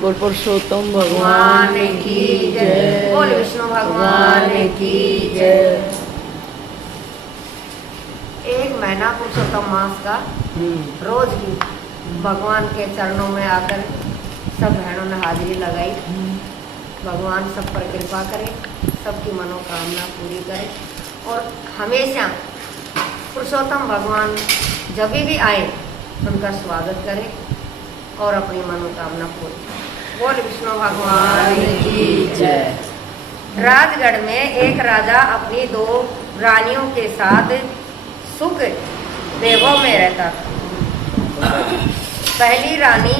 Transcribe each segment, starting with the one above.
बोल पुरुषोत्तम भगवान की जय। बोल विष्णु भगवान की जय। एक महीना पुरुषोत्तम मास का रोज की भगवान के चरणों में आकर सब बहनों ने हाजिरी लगाई। भगवान सब पर कृपा करे, सबकी मनोकामना पूरी करे और हमेशा पुरुषोत्तम भगवान जब भी आए उनका स्वागत करे और अपनी मनोकामना पूरी। बोल विष्णु भगवान की जय। राजगढ़ में एक राजा अपनी 2 रानियों के साथ सुख वैभव में रहता था। पहली रानी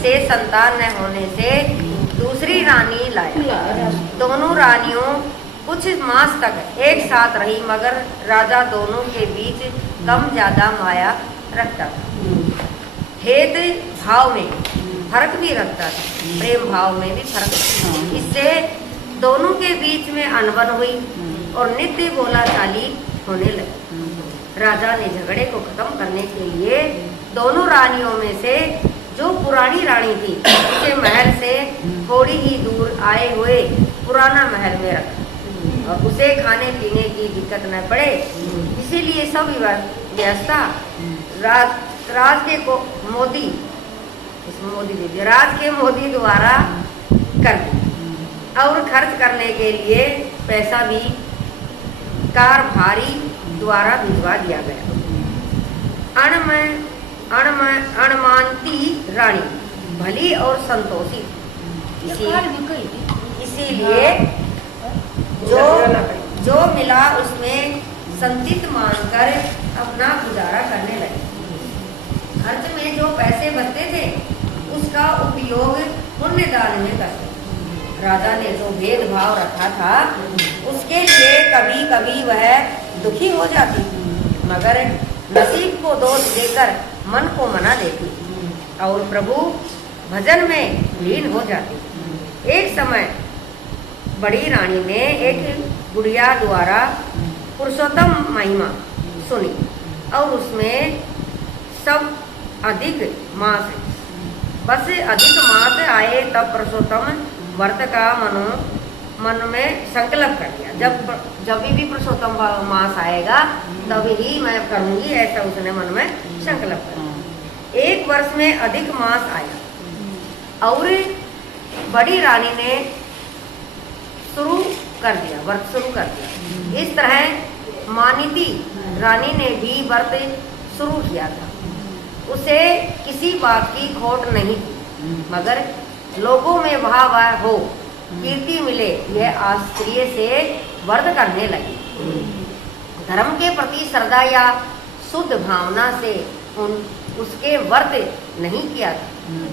से संतान न होने से दूसरी रानी लाया। दोनों रानियों कुछ मास तक एक साथ रही, मगर राजा दोनों के बीच कम ज्यादा माया रखता था। भेद भाव में फर्क भी रखता था, प्रेम भाव में भी फर्क रखता। इससे दोनों के बीच में अनबन हुई और नित्य बोलाचाली होने लगी। राजा ने झगड़े को खत्म करने के लिए दोनों रानियों में से जो पुरानी रानी थी उसे महल से थोड़ी ही दूर आए हुए पुराना महल में रखा और उसे खाने पीने की दिक्कत न पड़े, इसीलिए सब व्यवस्था राज के मोदी द्वारा कर दी और खर्च करने के लिए पैसा भी कारभारी द्वारा भिजवा दिया गया। अणमानती रानी भली और संतोषी, इसीलिए जो मिला उसमें संचित मानकर अपना गुजारा करने लगी। खर्च में जो पैसे बचते थे उसका उपयोग पुण्य दान में करते। राजा ने जो भेदभाव रखा था उसके लिए कभी कभी वह दुखी हो जाती, मगर नसीब को दोष देकर मन को मना देती और प्रभु भजन में लीन हो जाती। एक समय बड़ी रानी ने एक गुड़िया द्वारा पुरुषोत्तम महिमा सुनी और उसमें सब अधिक मास आए तब पुरुषोत्तम व्रत का मन में संकल्प कर लिया। जब भी पुरुषोत्तम मास आएगा तब ही मैं करूंगी, ऐसा उसने मन में संकल्प कर लिया। 1 वर्ष में अधिक मास आया और बड़ी रानी ने व्रत शुरू कर दिया। इस तरह मानिती रानी ने भी व्रत शुरू किया था। उसे किसी बात की खोट नहीं थी, मगर लोगों में वाह हो, कीर्ति मिले, यह आश्चर्य से व्रत करने लगी। धर्म के प्रति श्रद्धा या शुद्ध भावना से उसके व्रत नहीं किया था।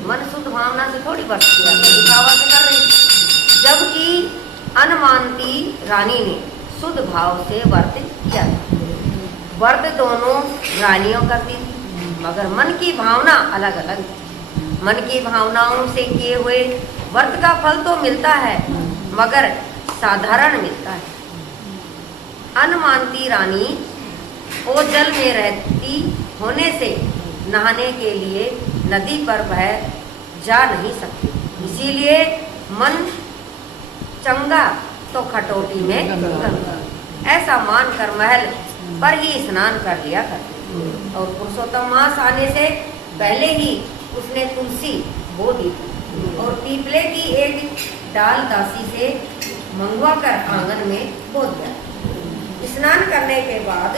मन शुद्ध भावना से थोड़ी व्रत किया था, दिखावा से कर रही। जबकि अनमानती रानी ने शुद्ध भाव से व्रत किया था। व्रत दोनों रानियों करती थी, मगर मन की भावना अलग अलग थी। मन की भावनाओं से किए हुए व्रत का फल तो मिलता है, मगर साधारण मिलता है। अनमानती रानी ओझल में रहती होने से नहाने के लिए नदी पर वह जा नहीं सकती, इसीलिए मन चंगा तो खटोटी में गंगा, ऐसा मानकर महल पर ही स्नान कर लिया करती। और पुरुषोत्तम मास आने से पहले ही उसने तुलसी बो दी थी और पीपले की एक डाल दासी से मंगवा कर आंगन में बो दिया। स्नान करने के बाद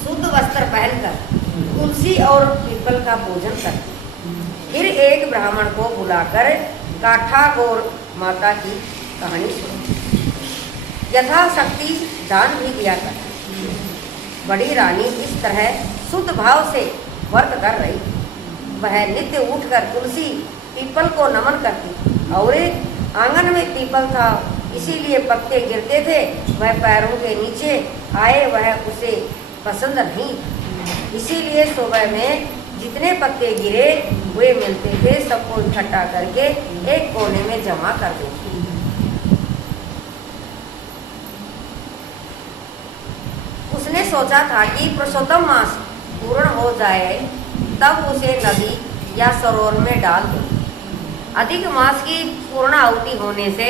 शुद्ध वस्त्र पहनकर तुलसी और पीपल का पूजन करती। फिर एक ब्राह्मण को बुलाकर काठा गौर माता की कहानी सुनी। यथाशक्ति दान भी दिया करती। बड़ी रानी इस तरह शुद्ध भाव से व्रत कर रही। वह नित्य उठकर तुलसी पीपल को नमन करती और आंगन में पीपल था, इसीलिए पत्ते गिरते थे, वह पैरों के नीचे आए, वह उसे पसंद नहीं, इसीलिए सुबह में जितने पत्ते गिरे हुए मिलते थे सबको इकट्ठा करके एक कोने में जमा कर देती। उसने सोचा था कि पुरुषोत्तम मास पूर्ण हो जाए तब उसे नदी या सरोवर में डाल दो। अधिक मास की पूर्ण आहुति होने से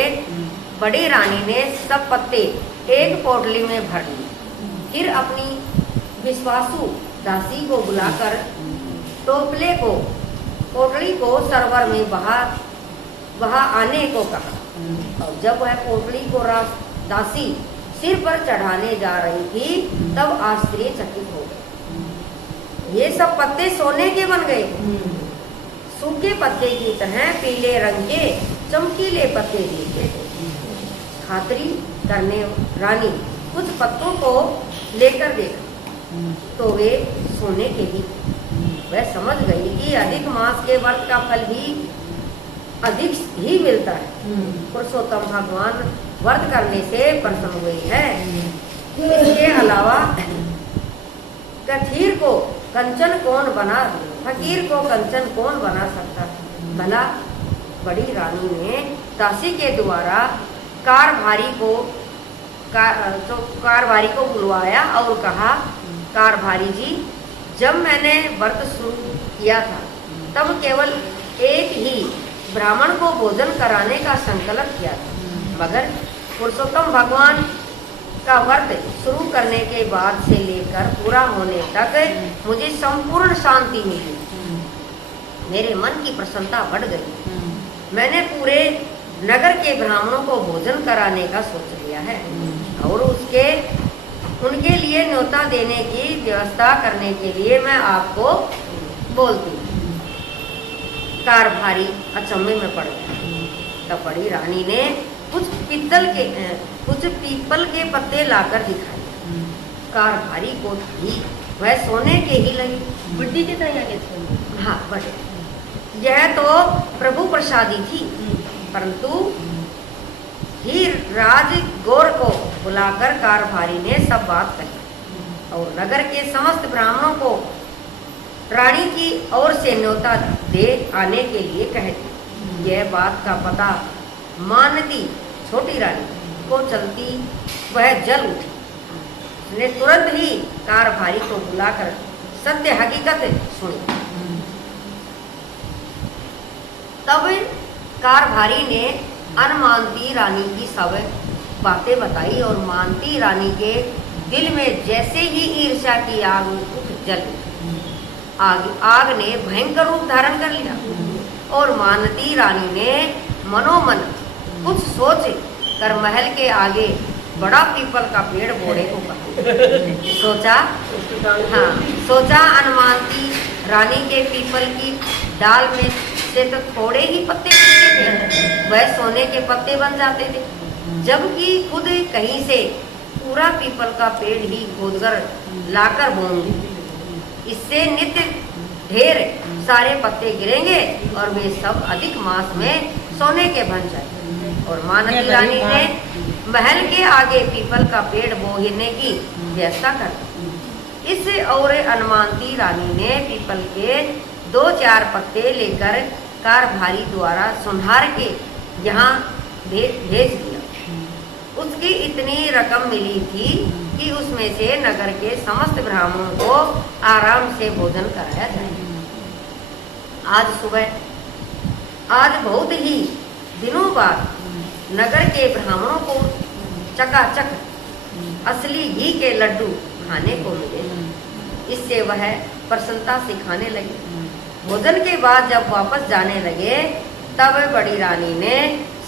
बड़ी रानी ने सब पत्ते एक पोटली में भर लिए। फिर अपनी विश्वासु दासी को बुलाकर टोपले को पोटली को सरोवर में बहा आने को कहा। और जब वह पोटली को दासी सिर पर चढ़ाने जा रही थी तब आश्चर्यचकित हो गए। ये सब पत्ते सोने के बन गए। सूखे पत्ते की तरह पीले रंग के चमकीले पत्ते दिखे थे। खातरी करने रानी कुछ पत्तों को लेकर देखा तो वे सोने के ही। वह समझ गई कि अधिक मास के व्रत का फल भी अधिक ही मिलता है। पुरुषोत्तम भगवान व्रत करने से प्रसन्न हुए हैं। इसके अलावा फकीर को कंचन कौन बना सकता है। भला बड़ी रानी ने दासी के द्वारा कारभारी को बुलवाया और कहा, कारभारी जी, जब मैंने व्रत शुरू किया था तब केवल एक ही ब्राह्मण को भोजन कराने का संकल्प किया था, मगर पुरुषोत्तम भगवान का व्रत शुरू करने के बाद से लेकर पूरा होने तक मुझे संपूर्ण शांति मिली। मेरे मन की प्रसन्नता बढ़ गई। मैंने पूरे नगर के ब्राह्मणों को भोजन कराने का सोच लिया है और उनके लिए न्योता देने की व्यवस्था करने के लिए मैं आपको बोलती हूँ। कारभारी अचंभे में पड़ गया। तब बड़ी रानी ने कुछ पीपल के पत्ते लाकर दिखाए। कारभारी को भी वह सोने के ही लगी। बुड्ढी के तरह। हाँ, बड़े। यह तो प्रभु प्रसादी थी, परंतु ही राज गौर को बुलाकर कारभारी ने सब बात कही और नगर के समस्त ब्राह्मणों को रानी की ओर से न्योता दे आने के लिए कह दी। यह बात का पता मानती छोटी रानी को चलती वह जल उठी। उसने तुरंत ही कारभारी को बुलाकर सत्य हकीकत सुनी। तब कारभारी ने अनमानती रानी की सब बातें बताई और मानती रानी के दिल में जैसे ही ईर्ष्या की आग उठ जल आग ने भयंकर रूप धारण कर लिया और मानती रानी ने मनोमन कुछ सोच कर महल के आगे बड़ा पीपल का पेड़ बोड़े को कहा। सोचा अनमानती रानी के पीपल की डाल में से तो थोड़े ही पत्ते गिरते थे, वह सोने के पत्ते बन जाते थे, जबकि खुद कहीं से पूरा पीपल का पेड़ ही खोदकर लाकर बोऊंगी। इससे नित्य ढेर सारे पत्ते गिरेंगे और वे सब अधिक मास में सोने के बन जाएंगे। और मानती रानी ने महल के आगे पीपल का पेड़ बोने की व्यवस्था कर दी। इस और अनमानती रानी ने पीपल के 2-4 पत्ते लेकर कारभारी द्वारा सुनहार के यहाँ भेज दिया। उसकी इतनी रकम मिली थी कि उसमें से नगर के समस्त ब्राह्मणों को आराम से भोजन कराया जाए। आज बहुत ही दिनों बाद नगर के ब्राह्मणों को चकाचक असली घी के लड्डू खाने को मिले। इससे वह प्रसन्नता से खाने लगे। भोजन के बाद जब वापस जाने लगे तब बड़ी रानी ने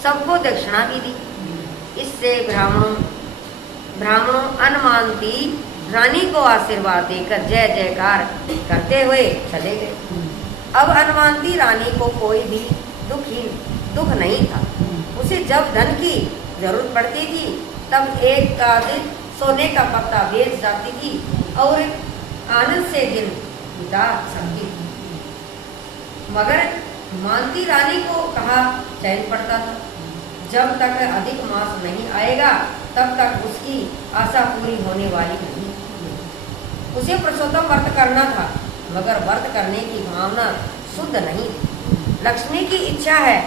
सबको दक्षिणा भी दी। इससे ब्राह्मणों अनमानती रानी को आशीर्वाद देकर जय जयकार करते हुए चले गए। अब अनमानती रानी को कोई भी दुख नहीं था। उसे जब धन की जरूरत पड़ती थी तब एक दिन सोने का पत्ता बेच जाती थी और आनंद से दिन बिता सकती थी। मगर मानती रानी को कहा चैन पड़ता था। जब तक अधिक मास नहीं आएगा तब तक उसकी आशा पूरी होने वाली नहीं। उसे पुरुषोत्तम व्रत करना था, मगर व्रत करने की भावना शुद्ध नहीं। लक्ष्मी की इच्छा है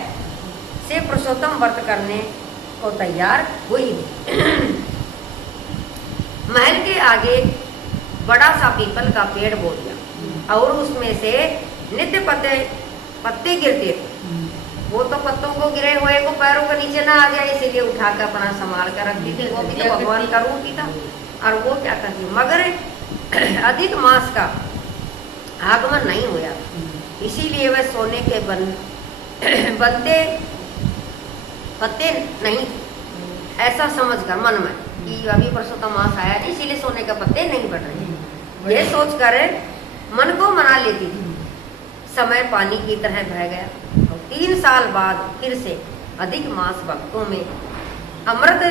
से पुरुषोत्तम व्रत करने को तैयार हुई। महल के आगे बड़ा सा पीपल का पेड़ बो दिया और उसमें से नित्य पत्ते गिरते थे। वो तो पत्तों को गिरे हुए को पैरों के नीचे ना आ जाए, इसीलिए उठा कर अपना संभाल कर रखती थी। वो भी तो भगवान का रूप ही था। और वो क्या करती, मगर अधिक मास का आगमन नहीं हुआ, इसीलिए वह सोने के बनते पत्ते नहीं थे। ऐसा समझकर मन में कि अभी परसोत्तम मास आया नहीं, इसीलिए सोने के पत्ते नहीं बढ़ रहे, ये सोचकर मन को मना लेती थी। समय पानी की तरह बह गया और 3 साल बाद फिर से अधिक मास भक्तों में अमृत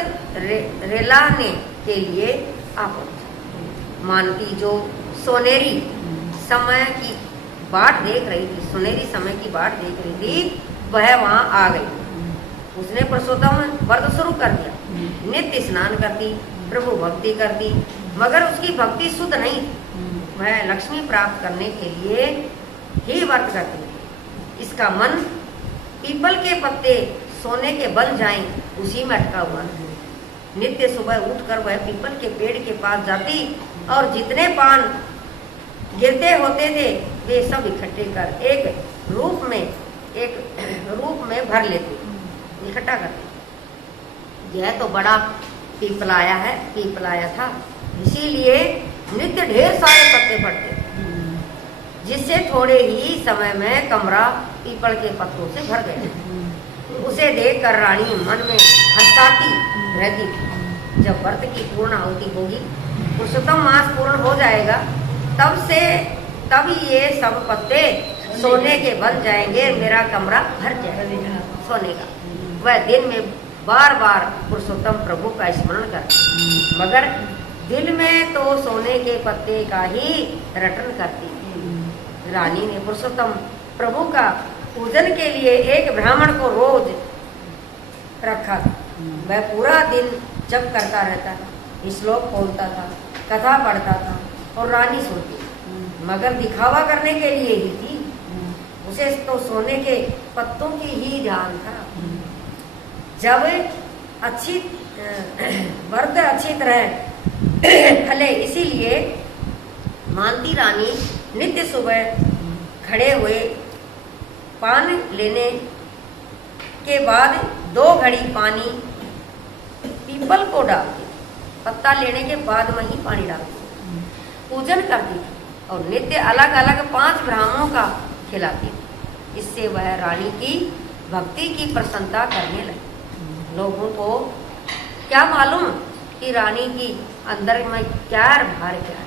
रेलाने के लिए आ पहुंचा। मानती जो सोनेरी समय की बाट देख रही थी, सुनहरी समय की बाट देख रही थी, वह वहां आ गई। उसने परसोत्तम व्रत शुरू कर दिया, नित्य स्नान करती, प्रभु भक्ति करती, मगर उसकी भक्ति शुद्ध नहीं थी। वह लक्ष्मी प्राप्त करने के लिए ही व्रत करती थी। इसका मन पीपल के पत्ते सोने के बन जाएं उसी में अटका हुआ है। नित्य सुबह उठकर वह पीपल के पेड़ के पास जाती और जितने पान गिरते होते थे वे सब इकट्ठे कर एक रूप में भर लेती, इकट्ठा करती। यह तो बड़ा पीपलाया था, इसीलिए नित्य ढेर सारे पत्ते पड़ते, जिससे थोड़े ही समय में कमरा पीपल के पत्तों से भर गया। उसे देखकर रानी मन में हंसाती रहती थी। जब व्रत की पूर्ण आहुति होगी, पुरुषोत्तम मास पूर्ण हो जाएगा, तब ये सब पत्ते सोने के बन जाएंगे, मेरा कमरा भर जाएगा सोने का। वह दिन में बार बार पुरुषोत्तम प्रभु का स्मरण करती, मगर दिल में तो सोने के पत्ते का ही रटन करती। रानी ने पुरुषोत्तम प्रभु का पूजन के लिए एक ब्राह्मण को रोज रखा था। वह पूरा दिन जप करता रहता था, श्लोक बोलता था, कथा पढ़ता था और रानी सुनती, मगर दिखावा करने के लिए ही थी। उसे तो सोने के पत्तों की ही ध्यान था। जब व्रत अच्छी तरह फले, इसीलिए मानती रानी नित्य सुबह खड़े हुए पान लेने के बाद 2 घड़ी पानी पीपल को डालती, पत्ता लेने के बाद में ही पानी डालती, पूजन करती थी और नित्य अलग अलग 5 ब्राह्मणों का खिलाती थी। इससे वह रानी की भक्ति की प्रशंसा करने लगी। लोगों को क्या मालूम कि रानी की अंदर में क्या भार क्या है,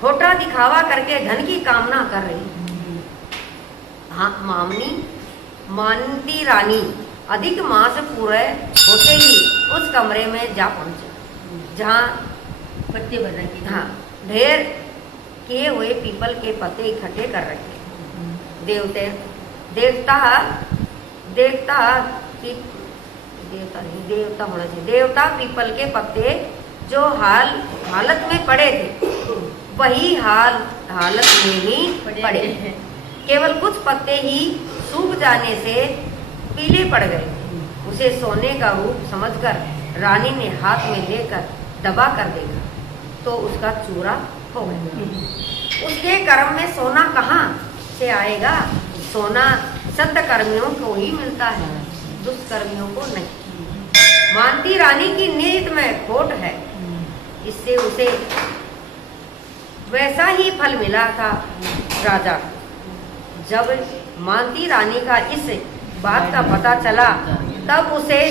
खोटा दिखावा करके धन की कामना कर रही। हाँ, मानती रानी अधिक मास पूरे होते ही उस कमरे में जा पहुंचे जहाँ पत्ते भर रखे। हाँ, ढेर किए हुए पीपल के पत्ते इकट्ठे कर रखे। देवता पीपल के पत्ते जो हालत में पड़े थे वही हालत में ही पड़े, केवल कुछ पत्ते ही सूख जाने से पीले पड़ गए। उसे सोने का रूप समझकर रानी ने हाथ में लेकर दबा कर देखा तो उसका चूरा हो गया। उसके कर्म में सोना कहाँ से आएगा? सोना सत्कर्मियों को ही मिलता है, दुष्कर्मियों को नहीं। मानती रानी की नीयत में खोट है, इससे उसे वैसा ही फल मिला था राजा को। जब मानती रानी का इस बात का पता चला तब उसके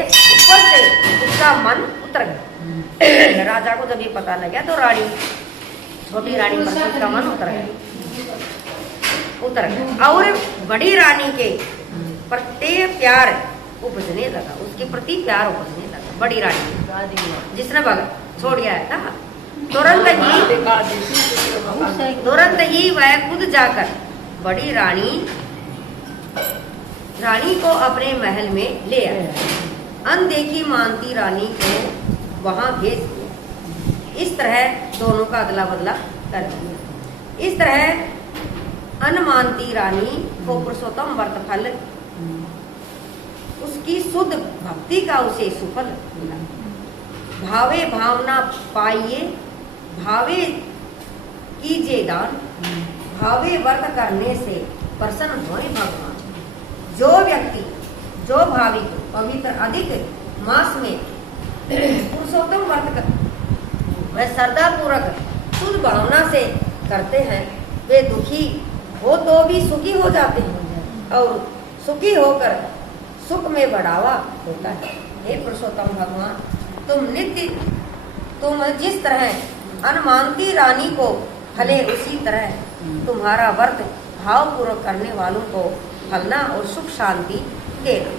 ऊपर से उसका मन उतर गया। राजा को जब ये पता लगा तो छोटी रानी पर उसका मन उतर गया और बड़ी रानी के प्रति प्यार उपजने लगा, उसके प्रति प्यार उपजने लगा। बड़ी रानी जिसने भगत छोड़ गया था, तुरंत ही वह खुद जाकर बड़ी रानी को अपने महल में ले आया। अनदेखी मानती रानी को वहां भेज दिया। इस तरह दोनों का अदला बदला कर दिया। इस तरह अनमानती रानी को पुरुषोत्तम व्रत फल उसकी शुद्ध भक्ति का उसे सुफल मिला। भावे भावना पाइए, भावे कीजिए दान, भावे व्रत करने से प्रसन्न होए भगवान। जो व्यक्ति, जो भाविक पवित्र अधिक मास में पुरुषोत्तम व्रत कर वह श्रद्धा पूर्वक शुद्ध भावना से करते हैं, वे दुखी हो तो भी सुखी हो जाते हैं और सुखी होकर सुख में बढ़ावा होता है। हे पुरुषोत्तम भगवान, तुम जिस तरह अनमानती रानी को फले, उसी तरह तुम्हारा व्रत भावपूर्वक करने वालों को फलना और सुख शांति देना।